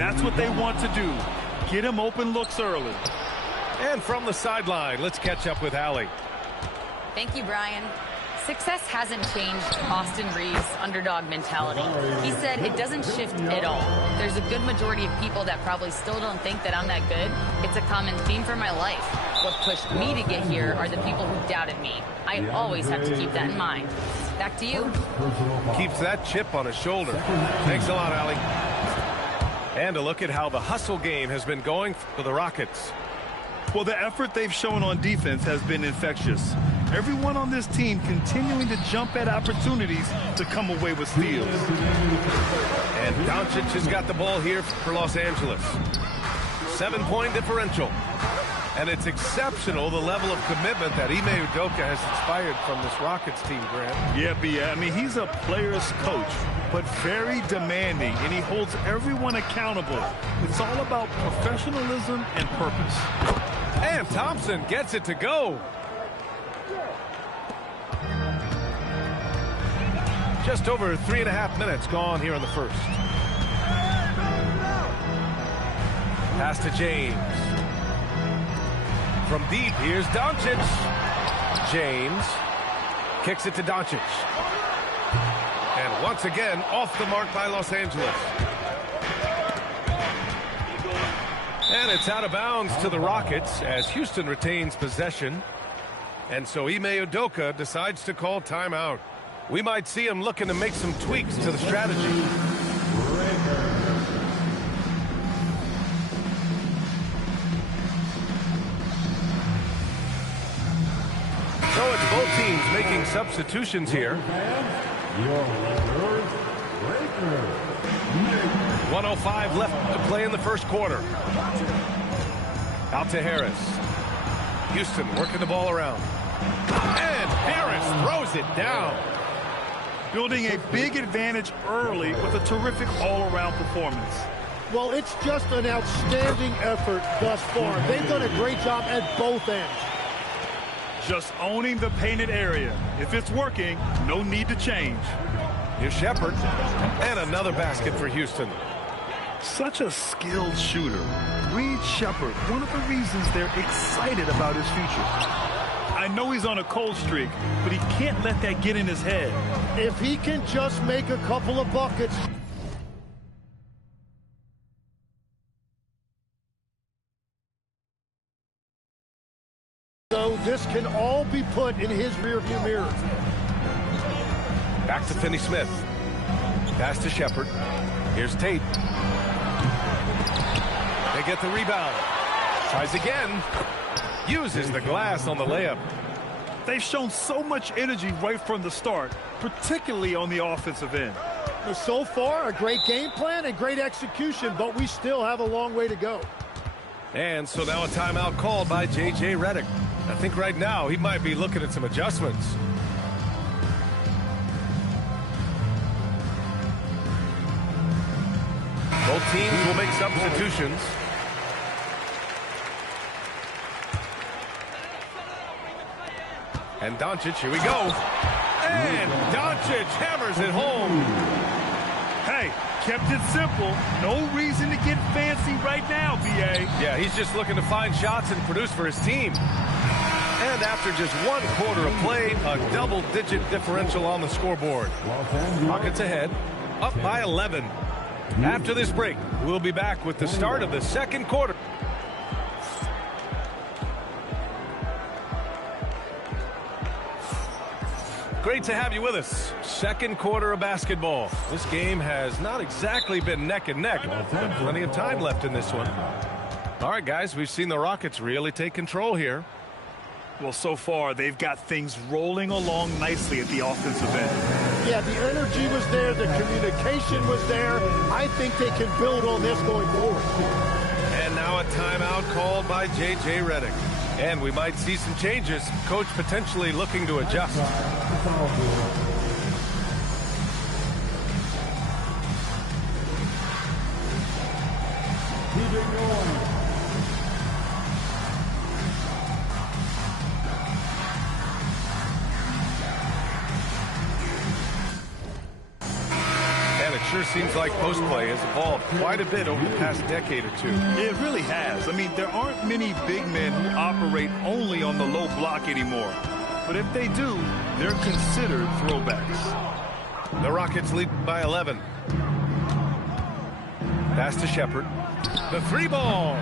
That's what they want to do. Get him open looks early. And from the sideline, let's catch up with Allie. Thank you, Brian. Success hasn't changed Austin Reeves' underdog mentality. He said it doesn't shift at all. There's a good majority of people that probably still don't think that I'm that good. It's a common theme for my life. What pushed me to get here are the people who doubted me. I always have to keep that in mind. Back to you. Keeps that chip on his shoulder. Thanks a lot, Allie. And a look at how the hustle game has been going for the Rockets. Well, the effort they've shown on defense has been infectious. Everyone on this team continuing to jump at opportunities to come away with steals. And Doncic has got the ball here for Los Angeles. 7-point differential. And it's exceptional, the level of commitment that Ime Udoka has inspired from this Rockets team, Grant. Yeah, B.A. I mean, he's a player's coach, but very demanding, and he holds everyone accountable. It's all about professionalism and purpose. And Thompson gets it to go. Just over 3.5 minutes gone here in the first. Pass to James. From deep, here's Doncic. James kicks it to Doncic. And once again, off the mark by Los Angeles. And it's out of bounds to the Rockets as Houston retains possession. And so Ime Udoka decides to call timeout. We might see him looking to make some tweaks to the strategy. So it's both teams making substitutions here. 1:05 left to play in the first quarter. Out to Harris. Houston working the ball around. And Harris throws it down. Building a big advantage early with a terrific all-around performance. Well, it's just an outstanding effort thus far. They've done a great job at both ends. Just owning the painted area. If it's working, no need to change. Here's Shepherd. And another basket for Houston. Such a skilled shooter. Reed Shepherd, one of the reasons they're excited about his future. I know he's on a cold streak, but he can't let that get in his head. If he can just make a couple of buckets. So this can all be put in his rearview mirror. Back to Finney-Smith. Pass to Shepherd. Here's Tate. They get the rebound. Tries again. Uses the glass on the layup. They've shown so much energy right from the start, particularly on the offensive end. So far, a great game plan and great execution, but we still have a long way to go. And so now a timeout called by J.J. Redick. I think right now he might be looking at some adjustments. Both teams will make substitutions. And Doncic, here we go. And Doncic hammers it home. Hey, kept it simple. No reason to get fancy right now, B.A. Yeah, he's just looking to find shots and produce for his team. And after just 1 quarter of play, a double-digit differential on the scoreboard. Rockets ahead, up by 11. After this break, we'll be back with the start of the second quarter. Great to have you with us. Second quarter of basketball. This game has not exactly been neck and neck, but plenty of time left in this one. All right, guys, we've seen the Rockets really take control here. Well, so far, they've got things rolling along nicely at the offensive end. Yeah, the energy was there. The communication was there. I think they can build on this going forward. And now a timeout called by J.J. Redick. And we might see some changes. Coach potentially looking to adjust. Sure seems like post play has evolved quite a bit over the past decade or two. It really has. I mean, there aren't many big men who operate only on the low block anymore. But if they do, they're considered throwbacks. The Rockets lead by 11. Pass to Shepherd. The three ball.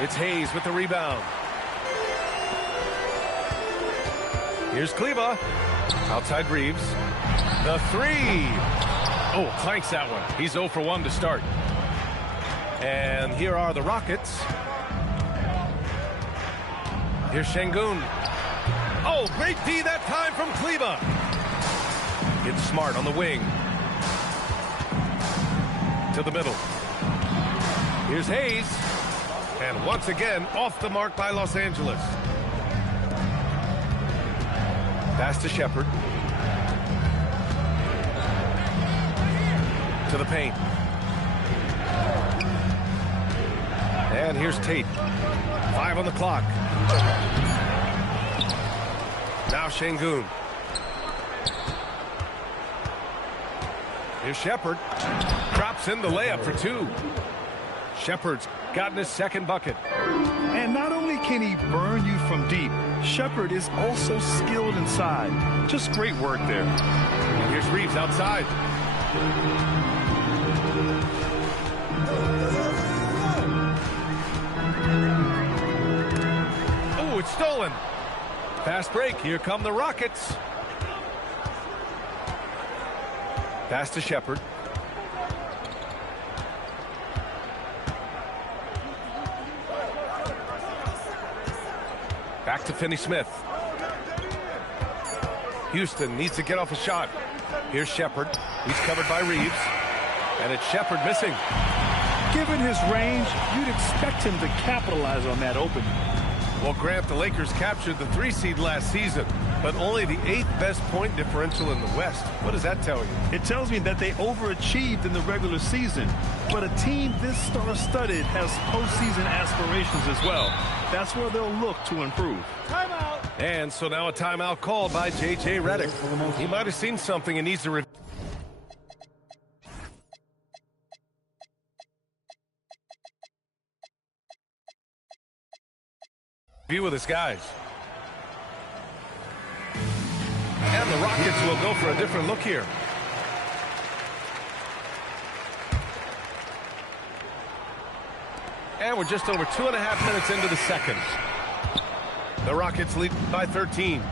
It's Hayes with the rebound. Here's Kleba. Outside Reeves. The three. Oh, clanks that one. He's 0 for 1 to start. And here are the Rockets. Here's Şengün. Oh, great D that time from Kleba. It's Smart on the wing. To the middle. Here's Hayes. And once again, off the mark by Los Angeles. Pass to Shepherd. To the paint. And here's Tate. 5 on the clock. Now Şengün. Here's Shepherd. Drops in the layup for 2. Shepherd's gotten his second bucket. And not only can he burn you from deep, Shepherd is also skilled inside. Just great work there. And here's Reeves outside. Oh, it's stolen. Fast break. Here come the Rockets. Pass to Shepherd. Back to Finney-Smith. Houston needs to get off a shot. Here's Shepherd. He's covered by Reeves. And it's Shepherd missing. Given his range, you'd expect him to capitalize on that opening. Well, Grant, the Lakers captured the 3 seed last season, but only the 8th best point differential in the West. What does that tell you? It tells me that they overachieved in the regular season, but a team this star-studded has postseason aspirations as well. That's where they'll look to improve. Timeout. And so now a timeout called by J.J. Redick. He might have seen something and needs to review with his guys. And the Rockets will go for a different look here. And we're just over 2.5 minutes into the second. The Rockets lead by 13.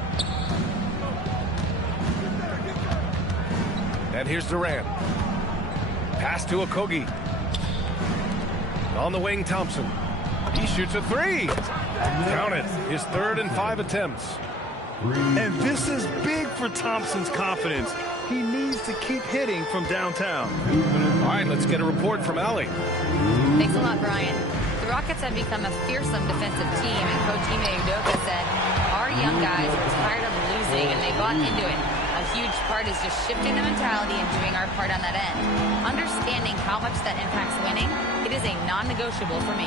And here's Durant. Pass to Okogie. On the wing, Thompson. He shoots a 3. Count it. His 3rd and 5 attempts. And this is big for Thompson's confidence. He needs to keep hitting from downtown. All right, let's get a report from Allie. Thanks a lot, Brian. The Rockets have become a fearsome defensive team, and Coach Ime Udoka said, our young guys were tired of losing, and they bought into it. A huge part is just shifting the mentality and doing our part on that end. Understanding how much that impacts winning, it is a non-negotiable for me.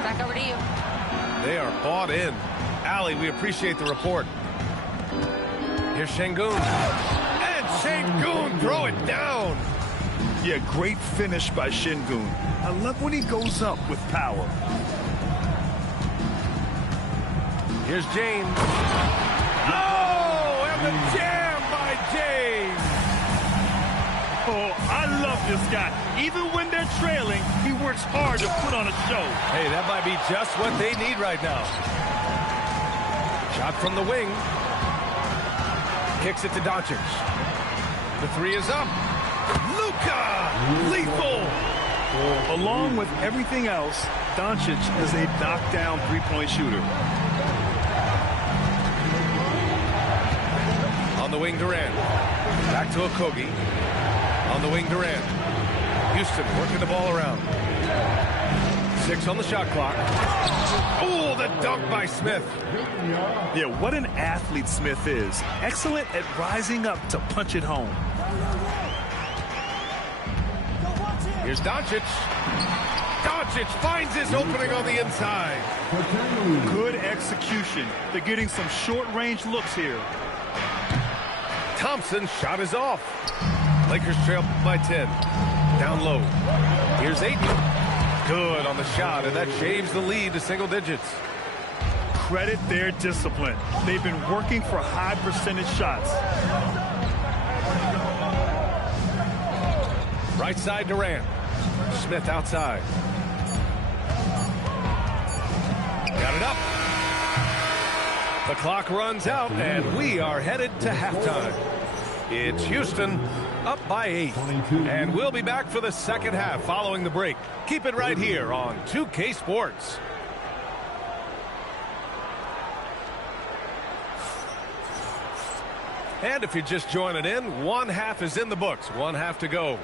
Back over to you. They are bought in. Allie, we appreciate the report. Here's Şengün. And Şengün throw it down. Yeah, great finish by Şengün. I love when he goes up with power. Here's James. Oh, and the jam by James. Oh, I love this guy. Even when they're trailing, he works hard to put on a show. Hey, that might be just what they need right now. Shot from the wing. Kicks it to Doncic. The 3 is up. Luka! Lethal! Along with everything else, Doncic is a knockdown three-point shooter. On the wing, Durant. Back to Okogie. On the wing, Durant. Houston working the ball around. 6 on the shot clock. Oh, the dunk by Smith. Yeah, what an athlete Smith is. Excellent at rising up to punch it home. Here's Doncic. Doncic finds his opening on the inside. Good execution. They're getting some short-range looks here. Thompson's shot is off. Lakers trail by 10. Down low. Here's Ayton. Good on the shot, and that shaves the lead to single digits. Credit their discipline. They've been working for high percentage shots. Right side Durant. Smith outside. Got it up. The clock runs out, and we are headed to halftime. It's Houston up by 8. And we'll be back for the second half following the break. Keep it right here on 2K Sports. And if you're just joining in, one half is in the books. One half to go.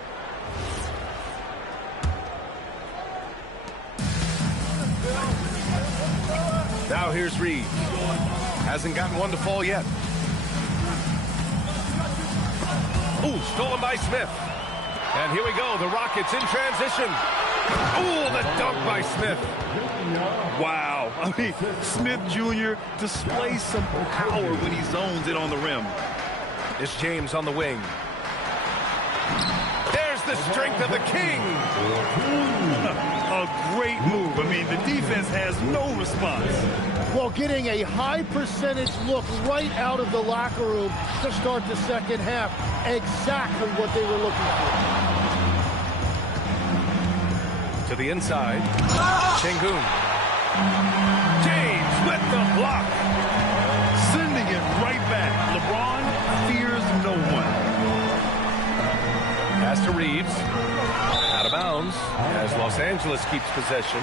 Now here's Reed. Hasn't gotten one to fall yet. Ooh, stolen by Smith. And here we go. The Rockets in transition. Ooh, the dunk by Smith. Wow. I mean, Smith Jr. displays some power when he zones in on the rim. It's James on the wing. There's the strength of the king. A great move. I mean, the defense has no response. Well, getting a high percentage look right out of the locker room to start the second half. Exactly what they were looking for. To the inside. Sengun. James with the block. Sending it right back. LeBron fears no one. Pass to Reeves. Out of bounds as Los Angeles keeps possession.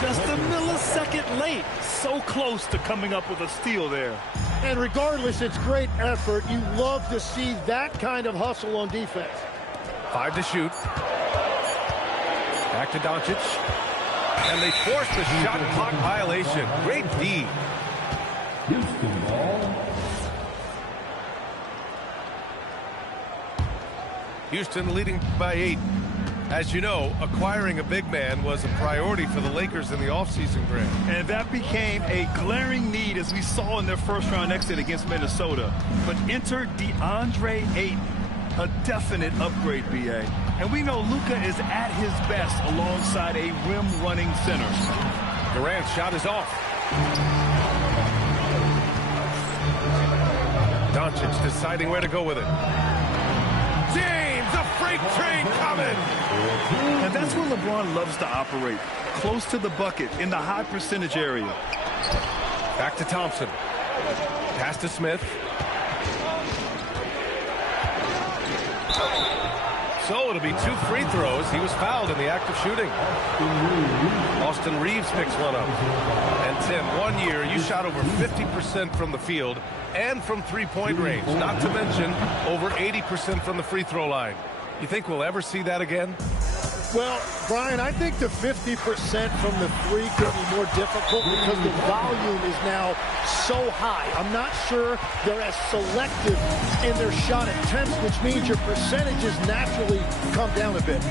Just a millisecond late. So close to coming up with a steal there. And regardless, it's great effort. You love to see that kind of hustle on defense. 5 to shoot. Back to Doncic. And they force the shot clock violation. Great D. Houston ball. Houston leading by 8. As you know, acquiring a big man was a priority for the Lakers in the offseason, Grant. And that became a glaring need as we saw in their first round exit against Minnesota. But enter DeAndre Ayton, a definite upgrade, BA. And we know Luka is at his best alongside a rim-running center. Durant's shot is off. Doncic deciding where to go with it. James, a freight train coming. And that's where LeBron loves to operate, close to the bucket in the high percentage area. Back to Thompson. Pass to Smith. So it'll be 2 free throws. He was fouled in the act of shooting. Austin Reeves picks one up. And Tim, 1 year, you shot over 50% from the field and from three-point range. Not to mention over 80% from the free throw line. You think we'll ever see that again? Well, Brian, I think the 50% from the three could be more difficult because the volume is now so high. I'm not sure they're as selective in their shot attempts, which means your percentages naturally come down a bit.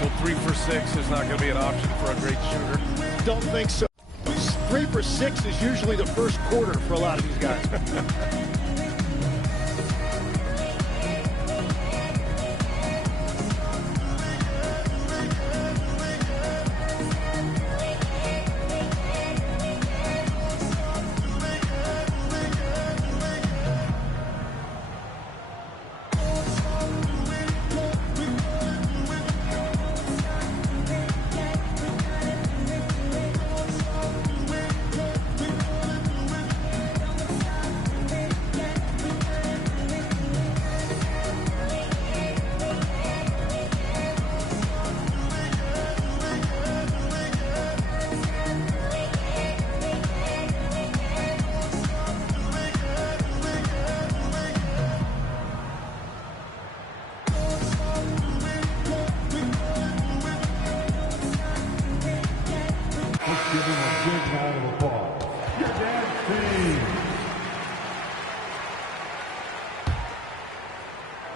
So 3 for 6 is not going to be an option for a great shooter. Don't think so. 3 for 6 is usually the first quarter for a lot of these guys.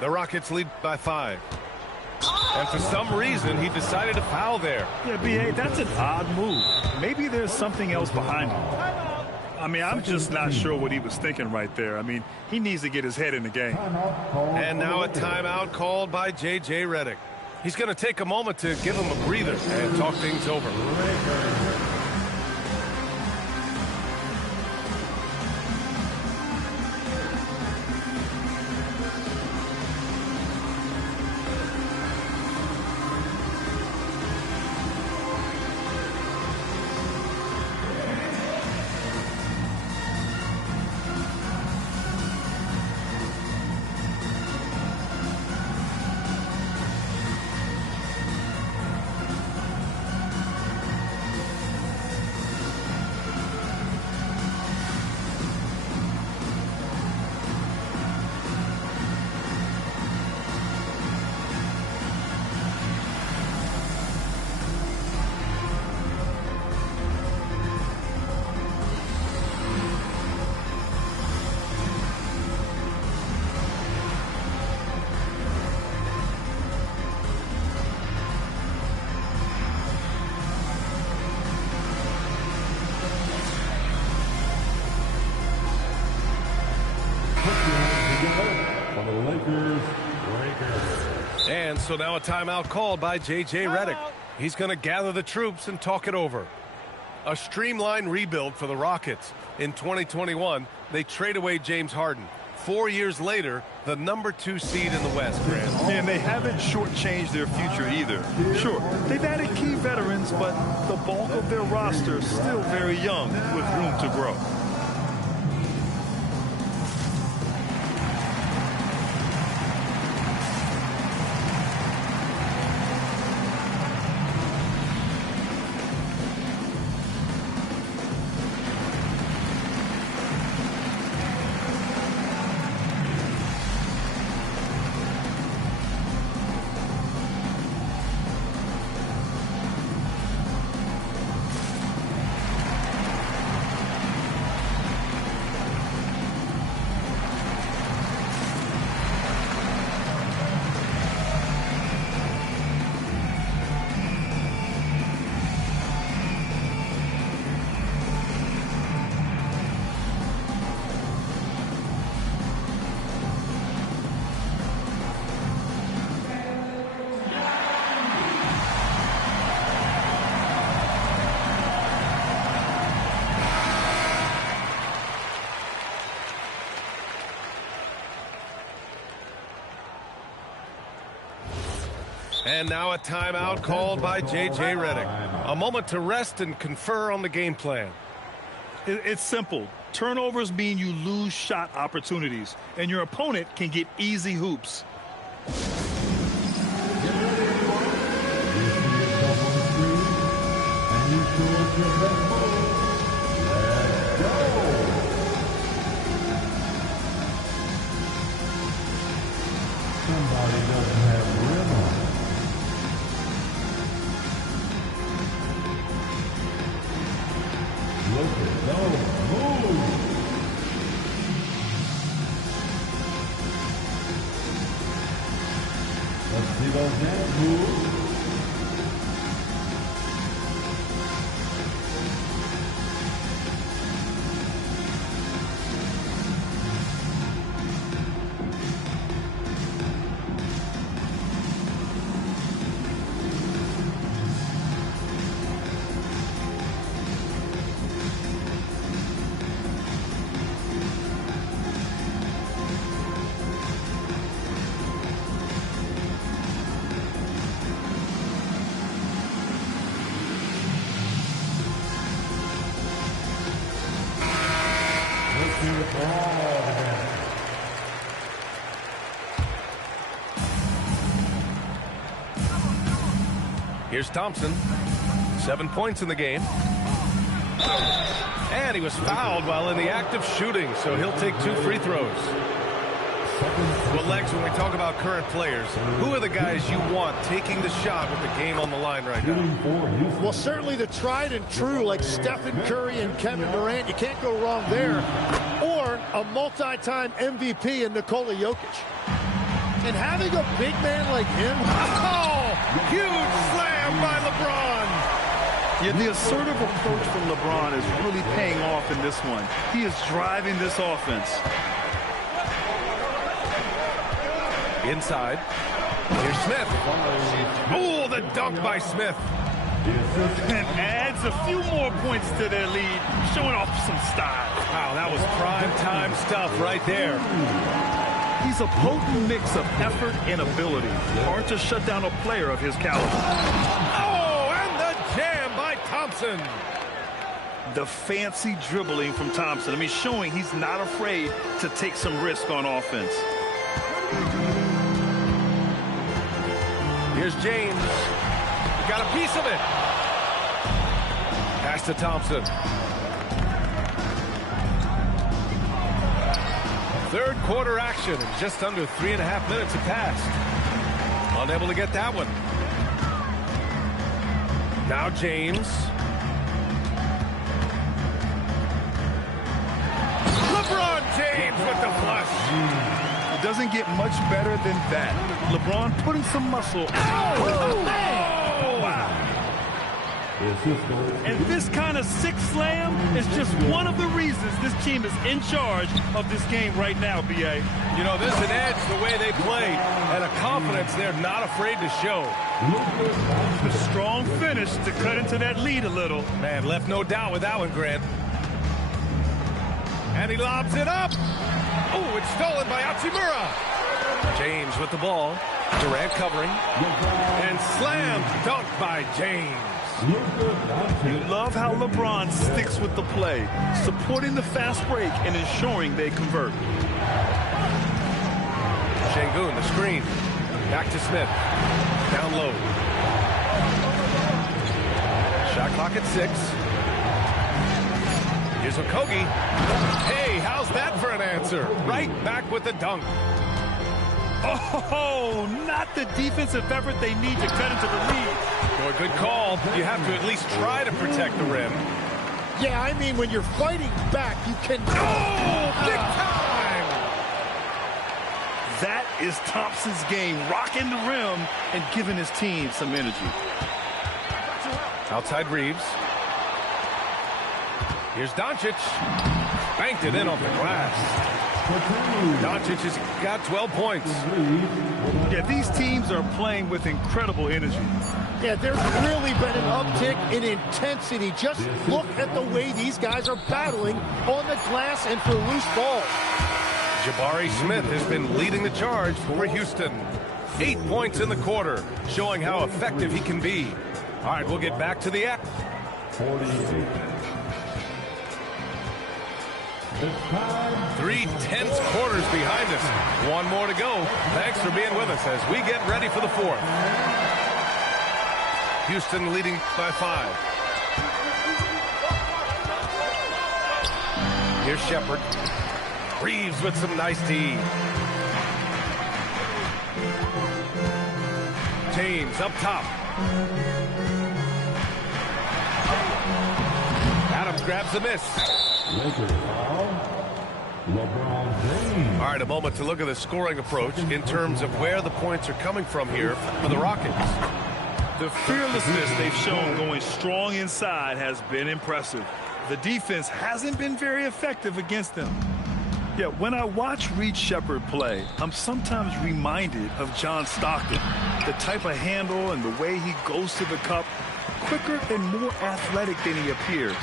The Rockets lead by 5. And for some reason, he decided to foul there. Yeah, B.A., that's an odd move. Maybe there's something else behind it. I mean, I'm just not sure what he was thinking right there. I mean, he needs to get his head in the game. And now a timeout called by J.J. Redick. He's going to take a moment to give him a breather and talk things over. And so now a timeout called by J.J. Redick. He's going to gather the troops and talk it over. A streamlined rebuild for the Rockets. In 2021, they trade away James Harden. 4 years later, the #2 seed in the West, Grant. And they haven't shortchanged their future either. Sure, they've added key veterans, but the bulk of their roster is still very young with room to grow. And now a timeout called by J.J. Redick. A moment to rest and confer on the game plan. It's simple. Turnovers mean you lose shot opportunities, and your opponent can get easy hoops. Somebody doesn't have rim on. Look at those moves. Let's see those next moves. Here's Thompson. 7 points in the game. And he was fouled while in the act of shooting, so he'll take 2 free throws. Well, Lex, when we talk about current players, who are the guys you want taking the shot with the game on the line right now? Well, certainly the tried and true like Stephen Curry and Kevin Durant. You can't go wrong there. Or a multi-time MVP in Nikola Jokic. And having a big man like him, Huge slam by LeBron. Yeah, the assertive approach from LeBron is really paying off in this one. He is driving this offense. Inside. Here's Smith. Oh, the dunk by Smith. And adds a few more points to their lead, showing off some style. Wow, that was prime-time stuff right there. He's a potent mix of effort and ability. Hard to shut down a player of his caliber. Oh, and the jam by Thompson. The fancy dribbling from Thompson. I mean, showing he's not afraid to take some risk on offense. Here's James. Got a piece of it. Pass to Thompson. Third quarter action. Just under 3.5 minutes have passed. Unable to get that one. Now James. LeBron James with the flush. It doesn't get much better than that. LeBron putting some muscle. And this kind of sick slam is just one of the reasons this team is in charge of this game right now, B.A. You know, there's an edge the way they play and a confidence they're not afraid to show. A strong finish to cut into that lead a little. Man, left no doubt with that one, Grant. And he lobs it up. Oh, it's stolen by Hachimura. James with the ball. Durant covering. And slam dunk by James. You love how LeBron sticks with the play, supporting the fast break and ensuring they convert. Şengün, the screen. Back to Smith. Down low. Shot clock at 6. Here's Okogie. Hey, how's that for an answer? Right back with the dunk. Oh, not the defensive effort they need to cut into the lead. Boy, good call. You have to at least try to protect the rim. Yeah, I mean, when you're fighting back, you can... Oh, big time! That is Thompson's game, rocking the rim and giving his team some energy. Outside Reeves. Here's Doncic. Banked it in off the glass. Doncic has got 12 points. Yeah, these teams are playing with incredible energy. Yeah, there's really been an uptick in intensity. Just look at the way these guys are battling on the glass and for loose balls. Jabari Smith has been leading the charge for Houston. 8 points in the quarter, showing how effective he can be. All right, we'll get back to the act. 3 tense quarters behind us. One more to go. Thanks for being with us as we get ready for the fourth. Houston leading by 5. Here's Shepherd. Reeves with some nice D. James up top. Adams grabs the miss. All right, a moment to look at the scoring approach in terms of where the points are coming from here for the Rockets. The fearlessness they've shown going strong inside has been impressive. The defense hasn't been very effective against them. Yeah, when I watch Reed Shepherd play, I'm sometimes reminded of John Stockton. The type of handle and the way he goes to the cup, quicker and more athletic than he appears.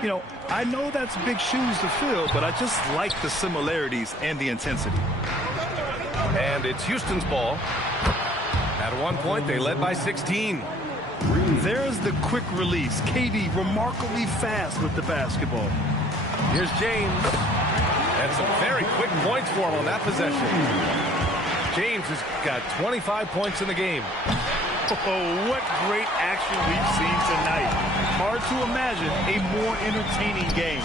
You know, I know that's big shoes to fill, but I just like the similarities and the intensity. And it's Houston's ball. At one point, they led by 16. There's the quick release. KD remarkably fast with the basketball. Here's James. And some very quick points for him on that possession. James has got 25 points in the game. Oh, what great action we've seen tonight. Hard to imagine a more entertaining game.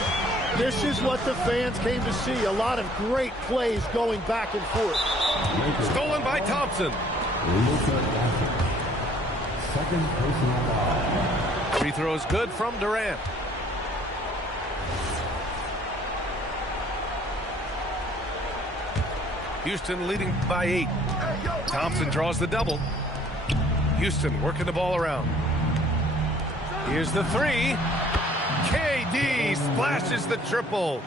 This is what the fans came to see. A lot of great plays going back and forth. Stolen by Thompson. Free throw is good from Durant. Houston leading by 8. Thompson draws the double. Houston working the ball around. Here's the 3. KD splashes the triple.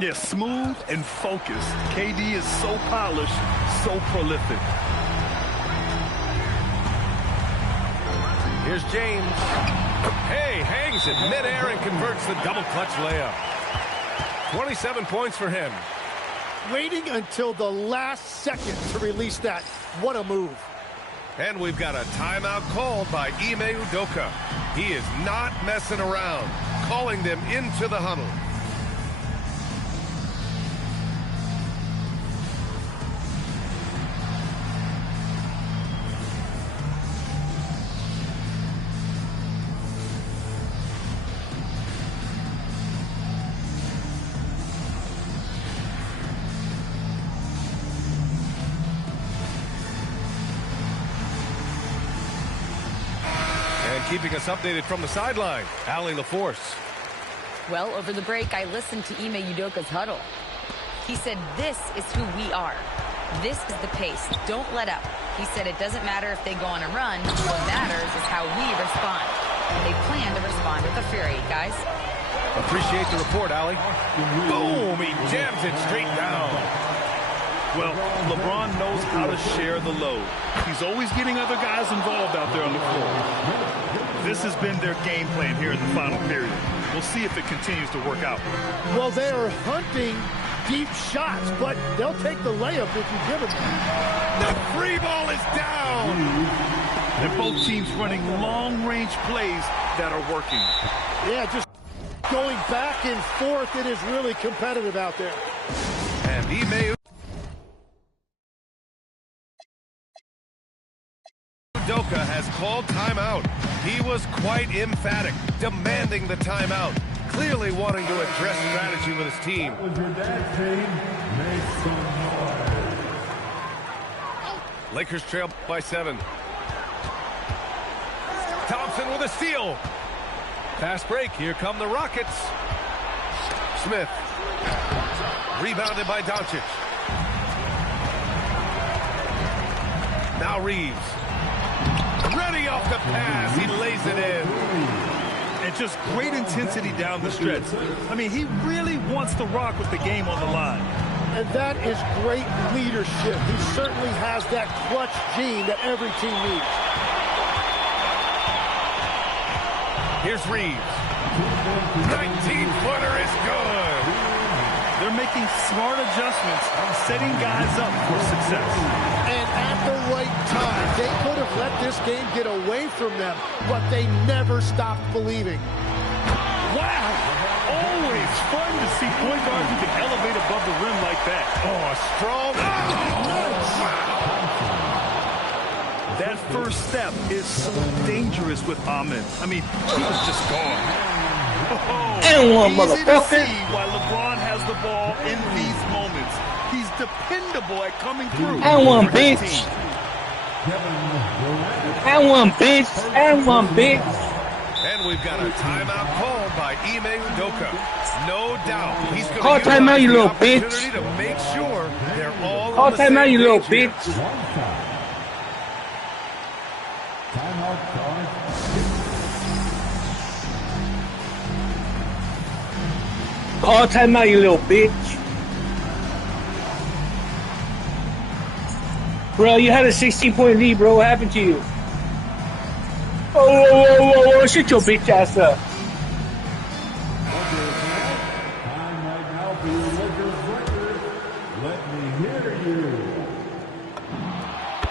Yeah, smooth and focused. KD is so polished, so prolific. Here's James. Hey, hangs it midair and converts the double clutch layup. 27 points for him. Waiting until the last second to release that. What a move. And we've got a timeout called by Ime Udoka. He is not messing around, calling them into the huddle. Keeping us updated from the sideline, Allie LaForce. Well, over the break, I listened to Ime Udoka's huddle. He said, this is who we are. This is the pace. Don't let up. He said it doesn't matter if they go on a run. What matters is how we respond. They plan to respond with a fury, guys. Appreciate the report, Allie. Boom! He jams it straight down. Well, LeBron knows how to share the load. He's always getting other guys involved out there on the floor. This has been their game plan here in the final period. We'll see if it continues to work out. Well, they are hunting deep shots, but they'll take the layup if you give it to them. The free ball is down. They're both teams running long-range plays that are working. Yeah, just going back and forth. It is really competitive out there. And Ime Udoka has called timeout. He was quite emphatic, demanding the timeout, clearly wanting to address strategy with his team. Lakers trail by 7. Thompson with a steal. Fast break. Here come the Rockets. Smith. Rebounded by Doncic. Now Reeves. Ready off the pass. He lays it in. And just great intensity down the stretch. I mean, he really wants to rock with the game on the line. And that is great leadership. He certainly has that clutch gene that every team needs. Here's Reeves. 19-footer is good. They're making smart adjustments, setting guys up for success. And at the right time, they could have let this game get away from them, but they never stopped believing. Wow! Always fun to see point guards who can elevate above the rim like that. Oh, a strong. That first step is so dangerous with Ahmed. I mean, he was just gone. And one Easy to motherfucker. see why LeBron has the ball in these moments. He's dependable at coming through. And one for his bitch. team. And one bitch. And one bitch. And we've got a timeout called by Ime Udoka. No doubt he's going Call to timeout, you utilize the little bitch. opportunity to make sure they're all Call on the time same out, you little page here. bitch. Timeout card. Call time out, you little bitch. Bro, you had a 16-point lead, bro. What happened to you? Oh, whoa, whoa, whoa, whoa. Shut your bitch ass up. Time right now for your Lakers record. Let me hear you.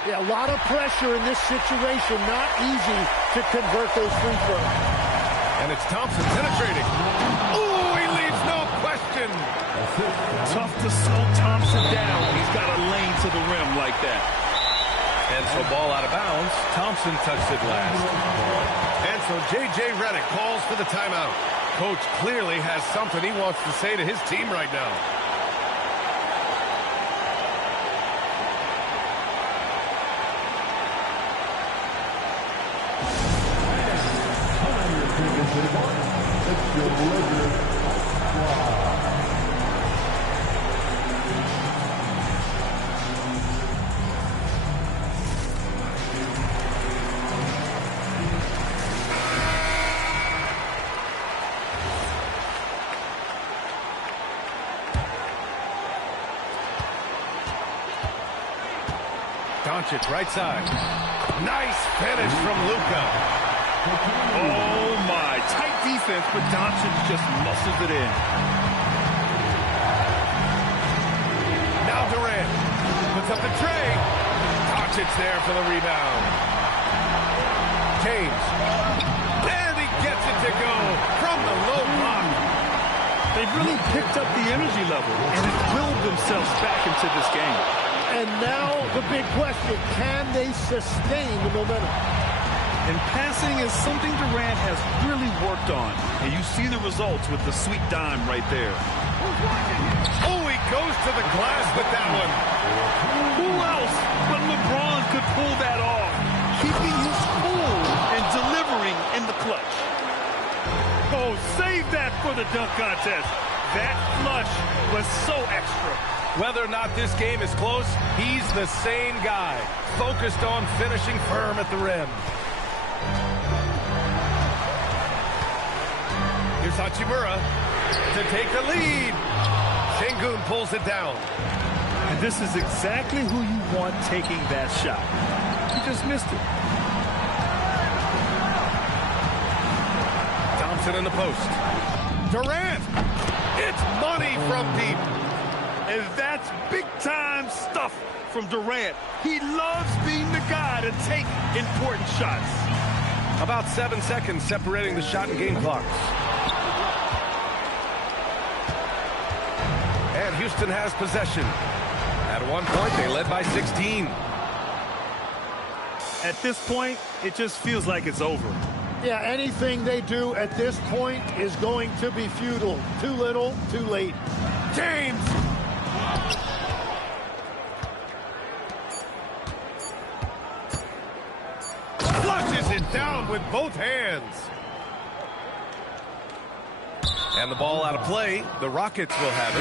Yeah, a lot of pressure in this situation. Not easy to convert those free throws. And it's Thompson penetrating. Ooh, he leaves no question. Tough to slow Thompson down when he's got a lane to the rim like that. And so ball out of bounds. Thompson touched it last. And so J.J. Redick calls for the timeout. Coach clearly has something he wants to say to his team right now. It's your Lakers squad. Doncic right side. Nice finish from Luka. Oh, my. Tight defense, but Doncic just muscles it in. Now Durant puts up the tray. Doncic there for the rebound. James. And he gets it to go from the low block. They've really picked up the energy level and have willed themselves back into this game. And now the big question, can they sustain the momentum? And passing is something Durant has really worked on. And you see the results with the sweet dime right there. Oh, he goes to the glass with that one. Who else but LeBron could pull that off? Keeping his cool and delivering in the clutch. Oh, save that for the dunk contest. That flush was so extra. Whether or not this game is close, he's the same guy, focused on finishing firm at the rim. Here's Hachimura to take the lead. Sengun pulls it down. And this is exactly who you want taking that shot. He just missed it. Thompson in the post. Durant! It's money from deep. And that's big-time stuff from Durant. He loves being the guy to take important shots. About 7 seconds separating the shot and game clocks. And Houston has possession. At one point, they led by 16. At this point, it just feels like it's over. Yeah, anything they do at this point is going to be futile. Too little, too late. James! Flushes it down with both hands. And the ball out of play. The Rockets will have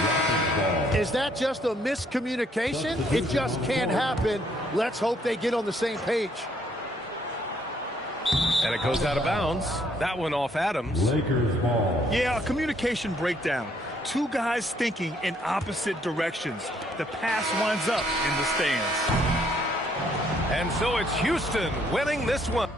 it. Is that just a miscommunication? It just can't happen. Let's hope they get on the same page. And it goes out of bounds. That one off Adams. Lakers ball. Yeah, a communication breakdown. Two guys thinking in opposite directions. The pass winds up in the stands. And so it's Houston winning this one.